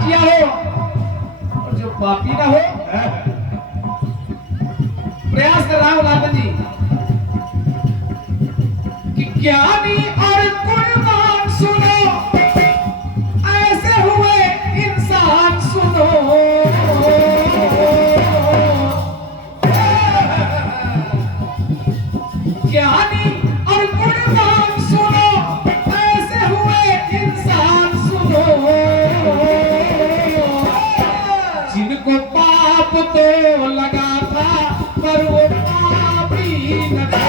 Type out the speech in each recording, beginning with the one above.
किया हो और जो पापी ना हो। प्रयास कर रहा हूं लालन जी कि ज्ञानी और गुणवान सुनो, ऐसे हुए इंसान सुनो। ज्ञानी और गुणवान सुनो, ऐसे हुए इंसान सुनो। जिनको पाप तो लगा था पर वो पापी न थे।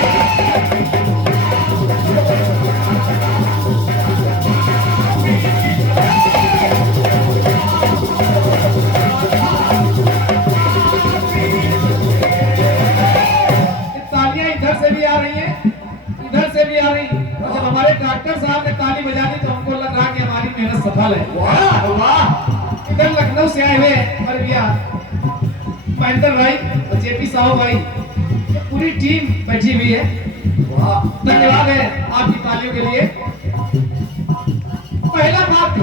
तालियां इधर से भी आ रही हैं, इधर से भी आ रही। और जब हमारे डॉक्टर साहब ने ताली बजा दी तो हमको लग रहा कि हमारी मेहनत सफल है। वाह वाह। इधर लखनऊ से आए हुए और भैया महेंद्र भाई और जेपी साहू भाई, पूरी टीम बैठी हुई है। वाह, धन्यवाद है आपकी तालियों के लिए। पहला बात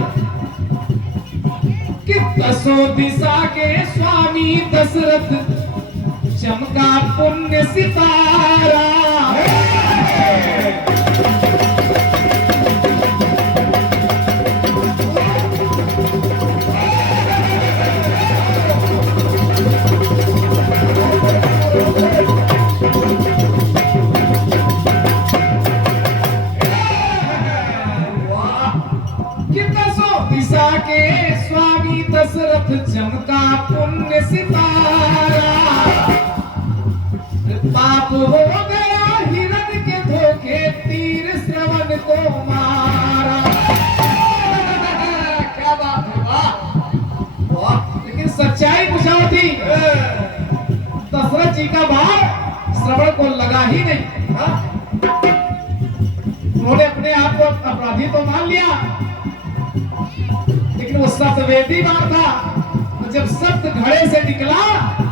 कि दसों दिशा के स्वामी दशरथ चमका पुण्य सितारा। दिशा के स्वामी दशरथ चमका पुण्य सितारा। पाप हो गया हिरण के धोखे, तीर श्रवण को मारा। क्या बात है, वाह वाह। लेकिन सच्चाई कुछ और थी। दशरथ जी का बाण श्रवण को लगा ही नहीं। उन्होंने अपने आप को अपराधी तो मान लिया, लेकिन वो सत्यवेदी बाण था। तो जब सत्य घड़े से निकला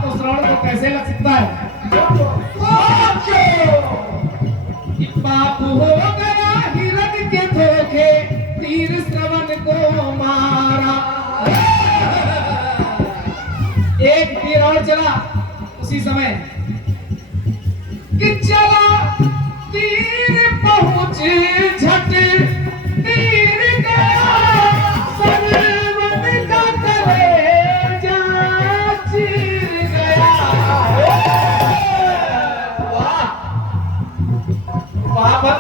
तो श्रवण को कैसे लग सकता है। पाप हो गया हिरण के धोखे, तीर श्रवण को मारा। एक तीर और चला उसी समय कि चला तीर पहुंच झट, तीर गया सरवन का कलेजा चीर गया। पापन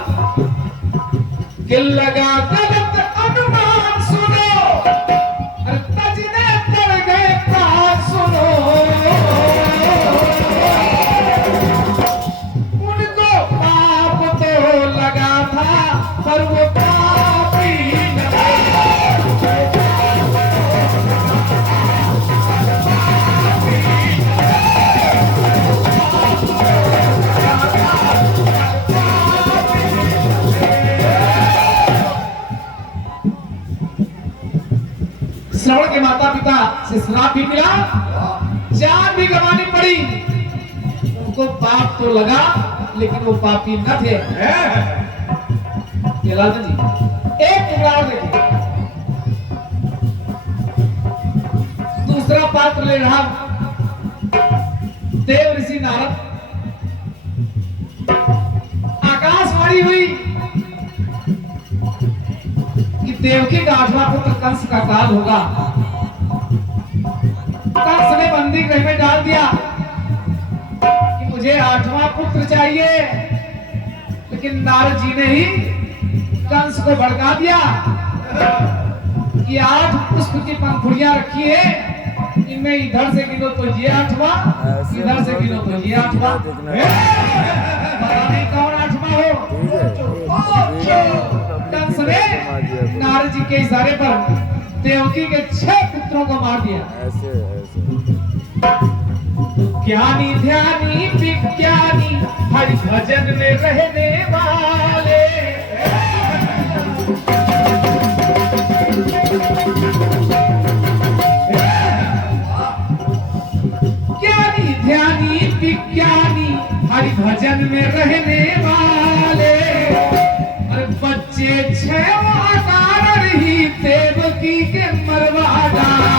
कि लगा गलत अनुमान सुनो, तजने कर गए प्राण सुनो। उनको पाप तो लगा था पर वो पापी न थे। श्रवण के माता पिता से श्राप भी मिला, जान भी गंवानी पड़ी। उनको पाप तो लगा लेकिन वो पापी न थे। लालन जी एक टुकड़ा और देखिए। दूसरा पात्र ले रहा देव ऋषि नारद। आकाशवाणी हुई कि देवकी का 8वां पुत्र कंस का काल होगा। कंस ने बंदी गृह में डाल दिया कि मुझे 8वां पुत्र चाहिए, लेकिन नारद जी ने ही कंस को भड़का दिया कि 8 पुष्प की पंखुड़ियां रखी है, इनमें इधर से गिनो तो ये 8वां, इधर से गिनो तो ये 8वां। पता नहीं कौन 8वां हो। कंस ने नारद जी के इशारे पर देवकी के 6 पुत्रों को मार दिया। ज्ञानी ध्यानी विज्ञानी हरि भजन में रहने वाले, ज्ञानी ध्यानी विज्ञानी हरि भजन में रहने वाले। बच्चे 6 कारण ही देवकी के मरवा डाले।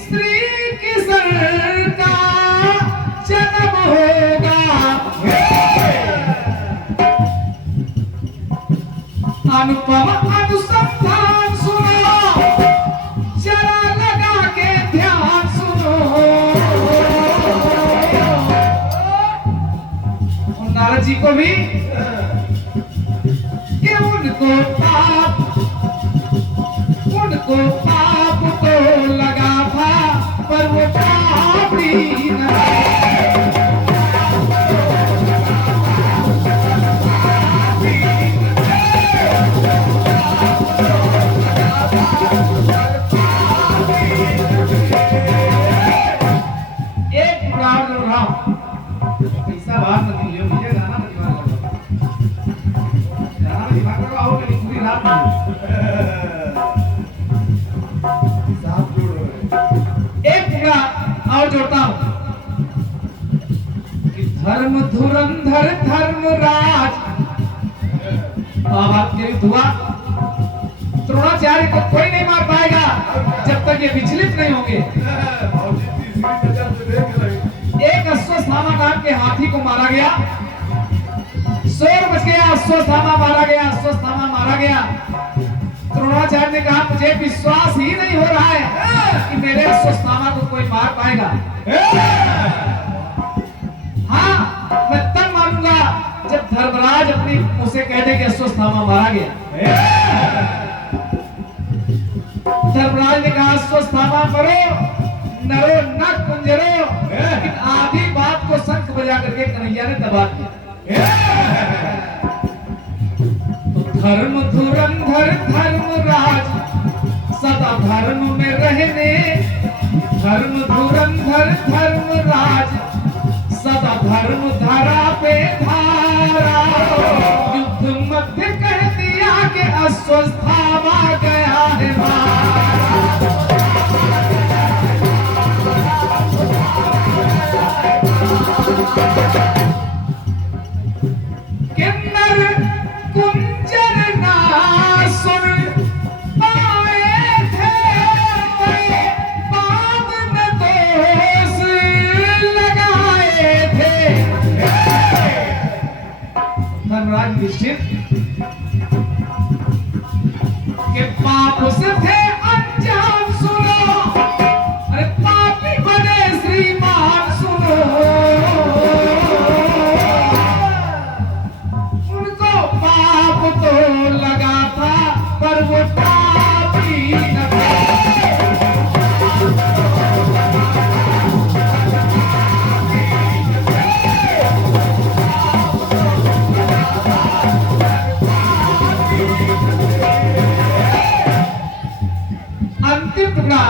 श्री किशन का जन्म होगा। अनुपम अनुसंधान सुनो, जरा लगा के ध्यान सुनो। और नारद जी को भी कि उनको पाप तो लगा था, पर वो पापी न एक उदाहरण दे रहा हूं, पैसा बाहर मत लियो, मुझे गाना मत दिमाग में आओ मेरी पूरी रात में साहब जोड़ रहे। एक पूरा और जोड़ता हूं कि धर्म धुरंधर धर्मराज बाबा के हुआ, द्रोणाचार्य को कोई नहीं मार पाएगा जब तक ये विचलित नहीं होंगे। एक अश्वत्थामा नाम के हाथी को मारा गया, शोर मच गया, अश्वत्थामा मारा गया, अश्वत्थामा मारा गया। द्रोणाचार्य ने कहा मुझे विश्वास ही नहीं हो रहा है कि मेरे अश्वत्थामा को कोई मार पाएगा। हाँ, मैं तब मानूंगा जब धर्मराज अपनी उसे कह दे कि अश्वत्थामा मारा गया। धर्मराज ने कहा अश्वत्थामा मरो, नरो न कुंजरो, लेकिन आधी बात को शंख बजा करके कन्हैया ने दबा दिया। तो धर्म धुरंधर धर्मराज सदा धर्म में रहने, धर्म धुरंधर धर्मराज सदा धर्म धारा पे धारा। युद्ध मध्य कह दिया कि अश्वत्थामा गया है किन्नर कुंजर ना सुन पाए थे, बाद में दोष लगाए थे। धर्मराज निश्चित के पाप से थे अनजान सुनो, अरे पापी बने श्रीमान सुनो। उनको पाप तो लगा था, पर वो पापी न थे। अंतिम टुकड़ा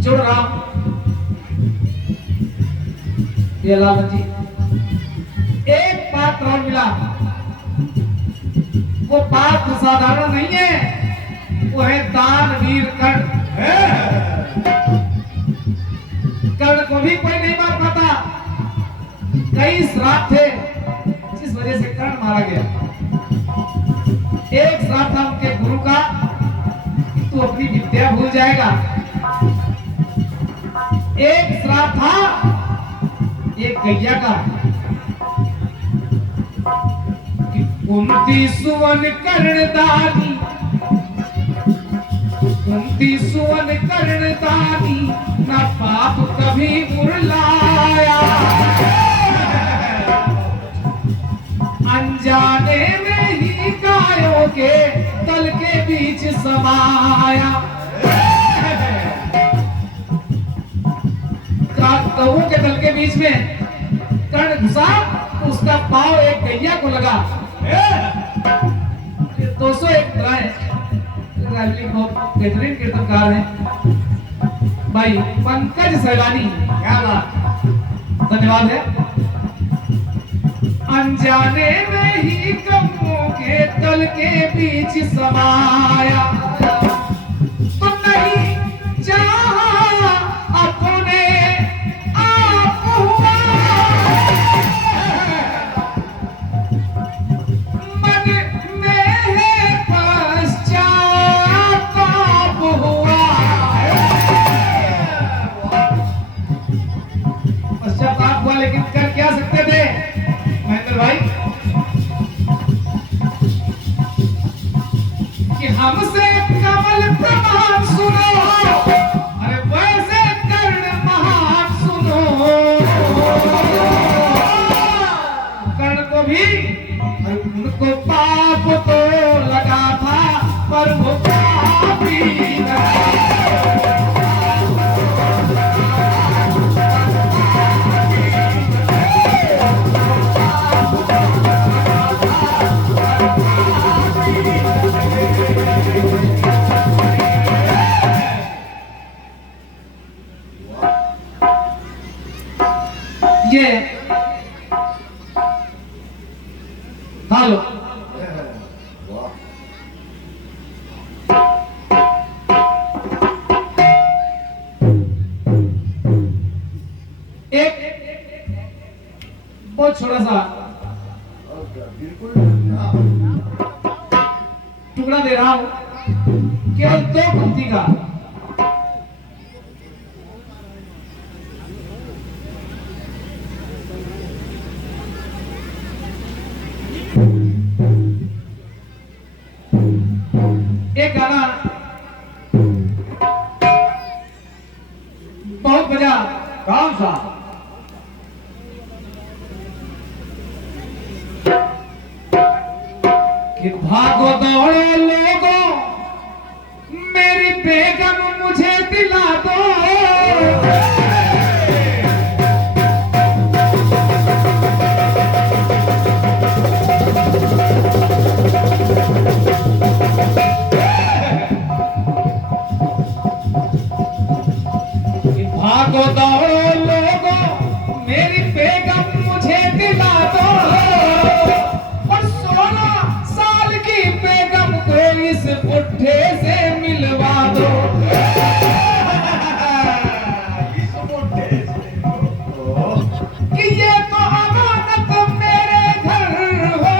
जोड़ रहा हूं, ये लाल जी एक पात्र और मिला। वो पात्र साधारण नहीं है, वो है दानवीर कर्ण। कर्ण को भी कोई नहीं मार पाता, कई श्राप थे जिस वजह से कर्ण मारा गया। एक श्राप था उनके गुरु का, तू अपनी विद्या भूल जाएगा। एक श्राप था एक गैया का, कि कुंती सुवन कर्णदानी, कुंती सुवन कर्णदानी, ना पाप कभी उड़लाया। अनजाने में ही गायों के तल के बीच समाया। गऊ के दल के बीच में कर्ण घुसा, उसका पांव एक गैया को लगा। 201 बहुत बेहतरीन कीर्तनकार हैं भाई पंकज सैलानी, क्या बात, धन्यवाद है। अनजाने में ही गऊ के तल के बीच समाया, तो नहीं चाहा अपने आप हुआ, मन में है पश्चाताप हुआ। ये हेलो एक बहुत छोटा सा टुकड़ा दे रहा हूं, केवल 2 पंक्ति का। एक गाना बहुत बजा। कौन सा? कि भागो दौड़े लोगों मेरी बेगम मुझे दिला दो। कि भागो दौड़ो लोगों मेरी बेगम मुझे दिला दो, और 16 साल की बेगम को इस बुढ़े से मिलवा दो। कि ये तो अमानत मेरे घर हो।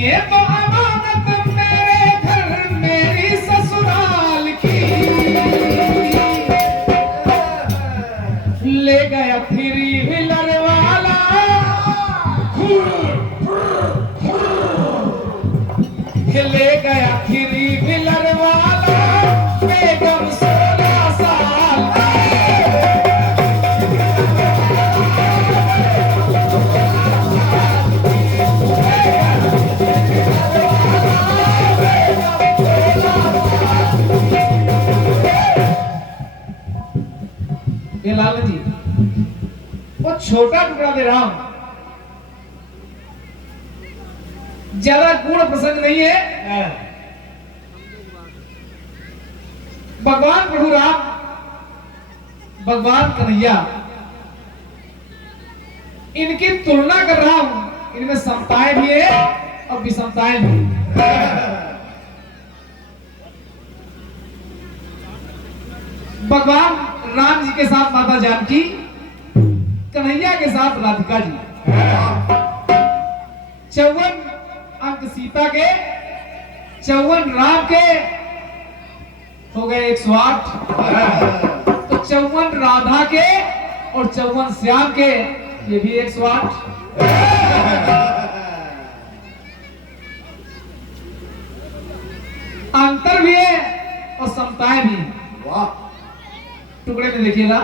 ये तो अमानत मेरे घर मेरी ससुराल की। ले गया 3 व्हीलर वाला, ले गया 3 व्हीलर वाला बेगम 16 साल। ये लाल जी वो छोटा टुकड़ा दे रहा हूं, ज्यादा गुण प्रसंग नहीं है। भगवान प्रभु राम, भगवान कन्हैया, इनकी तुलना कर रहा हूं। इनमें समताएं भी है और विषमताएं भी। भगवान राम जी के साथ माता जानकी, कन्हैया के साथ राधिका जी। 54 अंक सीता के, 54 राम के, हो गए 108। तो 54 राधा के और 54 श्याम के, ये भी 108। अंतर भी है और समताएं भी। वाह! टुकड़े में देखिएगा,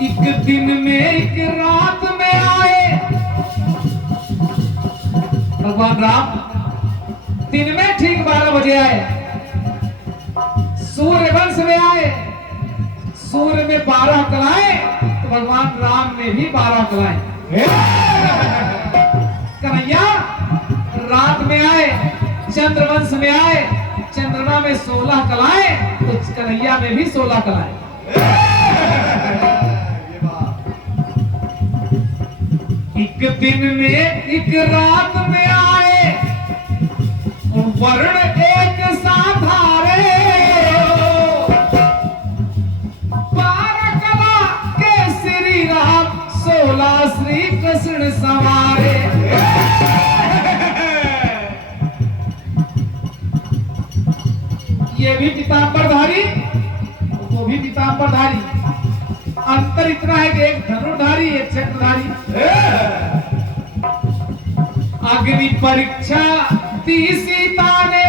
एक दिन में एक रात में आए भगवान राम। दिन में ठीक 12 बजे आए। सूर्य वंश में आए, सूर्य में 12 कलाएं, तो भगवान राम में भी 12 कलाएं। कन्हैया रात में आए, चंद्रवंश में आए, चंद्रमा में 16 कलाएं, तो कन्हैया में भी 16 कलाएं। एक दिन में एक रात में आए, वर्ण एक साधारे, 12 कला के श्री राम, 16 श्री कृष्ण सवारे। ये भी पीतांबरधारी, वो भी पीतांबरधारी। अंतर इतना है कि एक धनुर्धारी, एक चक्रधारी। अग्नि परीक्षा दी सीता ने,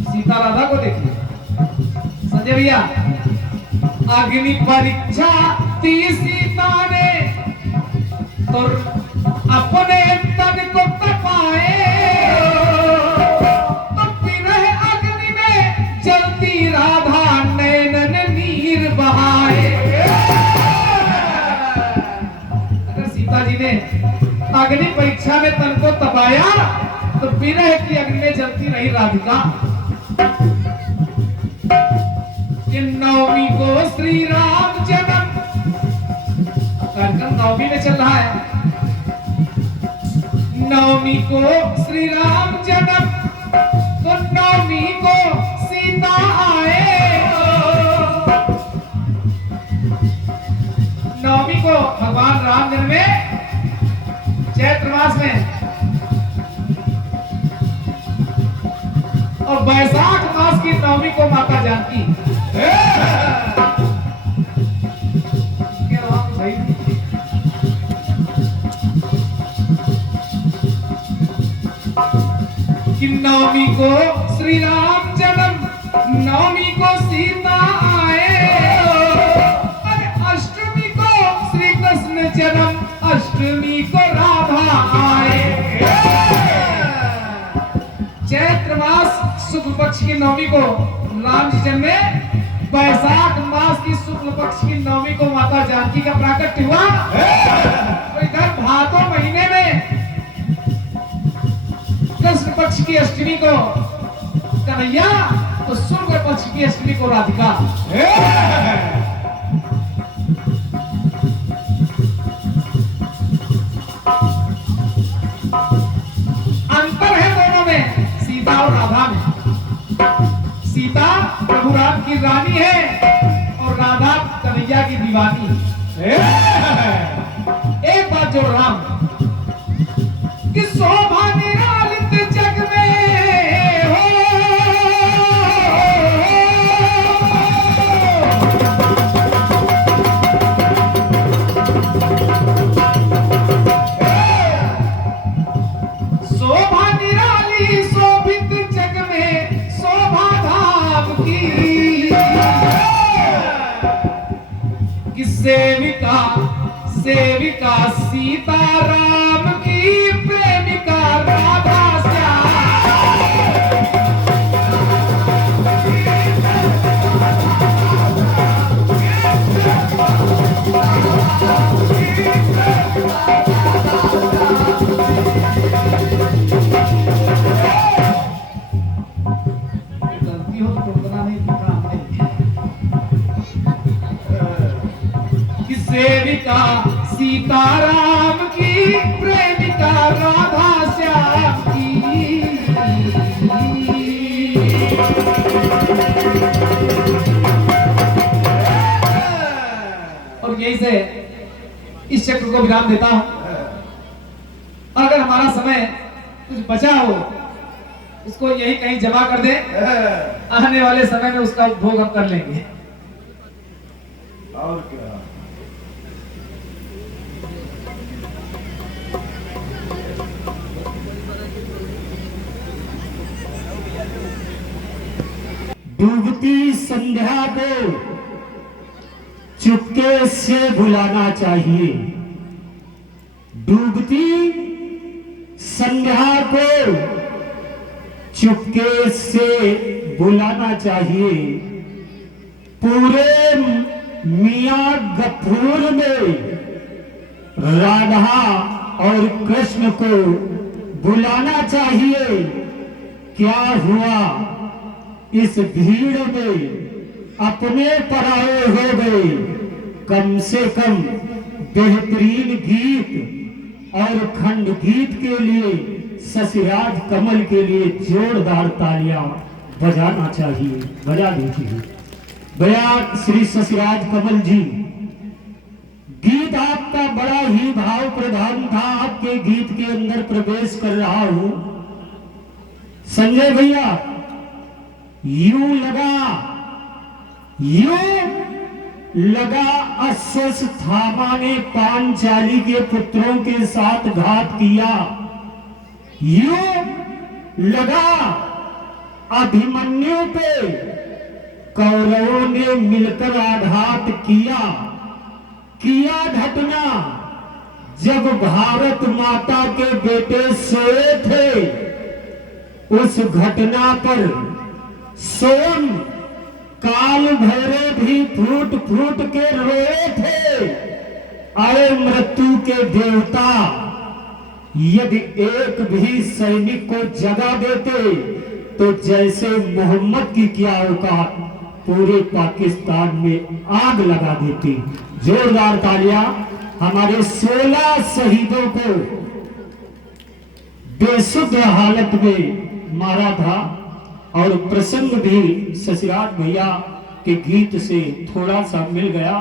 सीता राधा को देखिए संजय भैया। अग्नि परीक्षा दी सीता ने, तो अपने तन को तपाए, तो विरह अग्नि में जलती राधा, नैनन नीर अग्नि परीक्षा में तन को तपाया तो विरह की अग्नि में जलती रही राधिका। कि नवमी को श्री राम जन्म, कार्यक्रम नवमी में चल रहा है। नवमी को श्री राम जन्म तो नवमी को सीता आए। नवमी को भगवान राम जन्मे चैत्र मास में, और वैशाख मास की नवमी को माता जानकी। कि नवमी को श्री राम जन्म, नवमी को सीता आए। अरे अष्टमी को श्री कृष्ण जन्म, अष्टमी को राधा आए। चैत्र मास शुक्ल पक्ष की नवमी को राम जी जन्मे, वैशाख मास की शुक्ल पक्ष की नवमी को माता जानकी का प्राकट्य हुआ। तो इधर भादो महीने में कृष्ण पक्ष की अष्टमी को कन्हैया, तो शुक्ल पक्ष की अष्टमी को राधिका। अंतर है दोनों में, सीता और राधा में। सीता प्रभु राम की रानी है और राधा कन्हैया की दीवानी है। एक बात जो राम कि शोभा निरालित जग में हो, शोभा निराली शोभित जग में, शोभा धाम की। कि सेविका सेविका सीता राम की, प्रेमिका राधा गलती हो तो टोकना नहीं, कि सेविका सीताराम की, प्रेमिका राधा श्याम की। और यही से इस चक्र को विराम देता हूं। अगर हमारा समय कुछ बचा हो उसको यही कहीं जमा कर दे, आने वाले समय में उसका उपभोग हम कर लेंगे। और क्या डूबती संध्या को चुपके से बुलाना चाहिए। डूबती संध्या को चुपके से बुलाना चाहिए। पूरे मियां गफूर में राधा और कृष्ण को बुलाना चाहिए। क्या हुआ इस भीड़ में अपने पराये हो गए। कम से कम बेहतरीन गीत और खंड गीत के लिए शशिराज कमल के लिए जोरदार तालियां बजाना चाहिए। बजा दीजिए भैया श्री शशिराज कमल जी। गीत आपका बड़ा ही भाव प्रधान था। आपके गीत के अंदर प्रवेश कर रहा हूं। संजय भैया यूं लगा अश्वत्थामा ने पांचाली के पुत्रों के साथ घात किया। यूं लगा अभिमन्यु पे कौरवों ने मिलकर आघात किया घटना जब भारत माता के बेटे सोए थे। उस घटना पर स्वयं काल भैरव भी फूट फूट के रोए थे। आए मृत्यु के देवता, यदि एक भी सैनिक को जगा देते तो जैसे मोहम्मद की क्या औकात, पूरे पाकिस्तान में आग लगा देती। जोरदार तालियां। हमारे 16 शहीदों को बेसुध हालत में मारा था। और प्रसंग भी ससुराल भैया के गीत से थोड़ा सा मिल गया।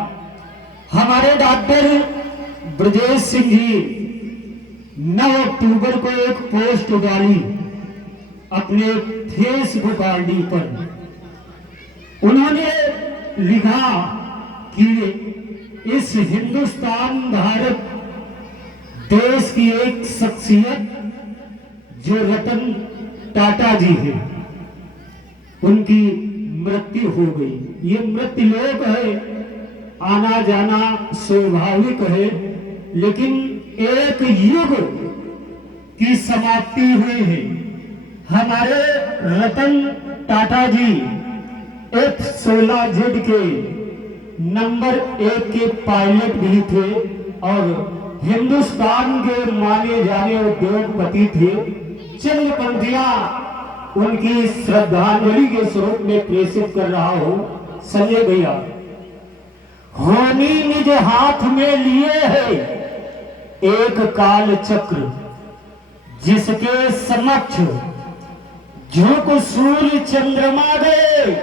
हमारे डॉक्टर ब्रजेश सिंह जी 9 अक्टूबर को एक पोस्ट डाली अपने फेसबुक आईडी पर। उन्होंने लिखा कि इस हिंदुस्तान भारत देश की एक शख्सियत जो रतन टाटा जी है, उनकी मृत्यु हो गई। ये मृत्यु लोक है, आना जाना स्वाभाविक है, लेकिन एक युग की समाप्ति हुई है। हमारे रतन टाटा जी F-16Z के नंबर 1 के पायलट भी थे और हिंदुस्तान के माने जाने उद्योगपति थे। चंद पंक्तियां उनकी श्रद्धांजलि के स्वरूप में प्रेषित कर रहा हूं। संजय भैया, होनी निज हाथ में लिए है एक काल चक्र, जिसके समक्ष झुक सूर्य चंद्रमा गए,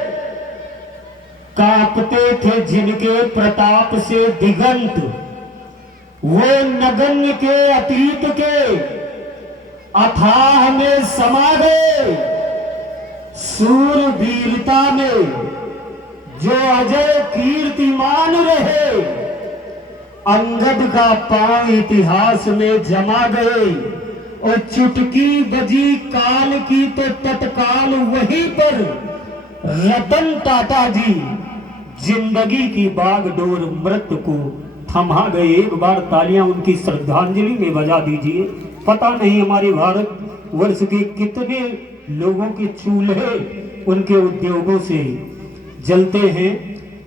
कांपते थे जिनके प्रताप से दिगंत, वो नगण्य के अतीत के अथाह में समा गए। सूरवीरता में जो अजय कीर्तिमान रहे, अंगद का पांव इतिहास में जमा गए। और चुटकी बजी काल की तो तत्काल वहीं पर रतन टाटा जी जिंदगी की बागडोर मृत्यु को थमा गए। एक बार तालियां उनकी श्रद्धांजलि में बजा दीजिए। पता नहीं हमारे भारत वर्ष के कितने लोगों के चूल्हे उनके उद्योगों से जलते हैं।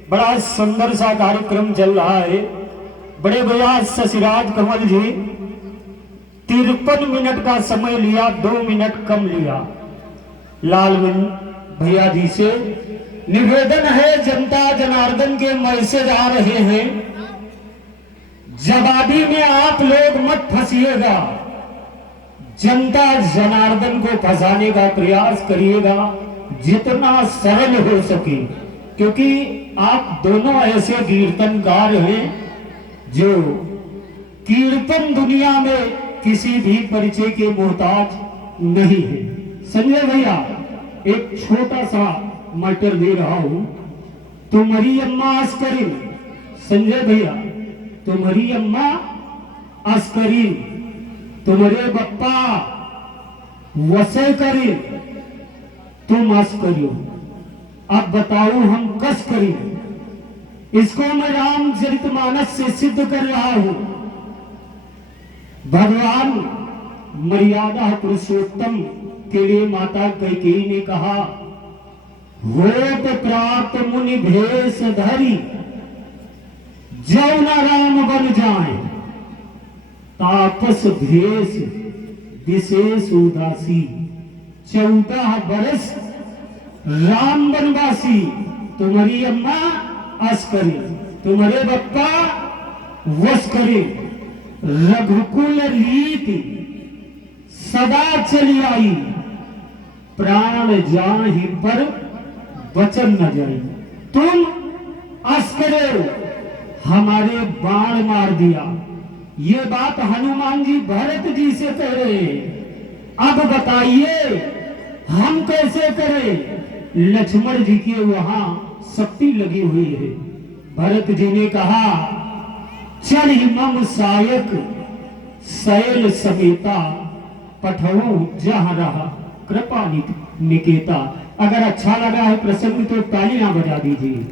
बड़ा सुंदर सा कार्यक्रम चल रहा है। बड़े भैया शशिराज कमल जी 53 मिनट का समय लिया, 2 मिनट कम लिया। लालमन भैया जी से निवेदन है, जनता जनार्दन के मैसेज आ रहे हैं, जवाबी में आप लोग मत फंसिएगा, जनता जनार्दन को फंसाने का प्रयास करिएगा जितना सरल हो सके, क्योंकि आप दोनों ऐसे कीर्तनकार हैं जो कीर्तन दुनिया में किसी भी परिचय के मोहताज नहीं है। संजय भैया एक छोटा सा मैटर दे रहा हूं। तुम्हारी अम्मा अस्करी, संजय भैया तुम्हारी अम्मा अस्करी, तुम्हारे बप्पा वसे करी, तुम अस्करी। अब बताओ हम कस करी। इसको मैं रामचरितमानस से सिद्ध कर रहा हूं। भगवान मर्यादा पुरुषोत्तम के लिए माता कैकेयी ने कहा, होत प्रात मुनि भेष धरी, जौना राम बन जाए, तापस भेष विशेष उदासी, 14 बरस राम बनवासी। तुम्हारी अम्मा अस्करी, तुम्हारे बप्पा वस्करी, रघुकुल रीति सदा चली आई, प्राण जाहि पर वचन न जाई। तुम अस्करे हमारे बाण मार दिया। ये बात हनुमान जी भरत जी से कह रहे हैं। अब बताइए हम कैसे करें? लक्ष्मण जी के वहां शक्ति लगी हुई है। भरत जी ने कहा, चढ़ी मम सायक शैल समेता, पठऊ जहां रहा कृपा निकेता। अगर अच्छा लगा है प्रसंग तो तालियां बजा दीजिए।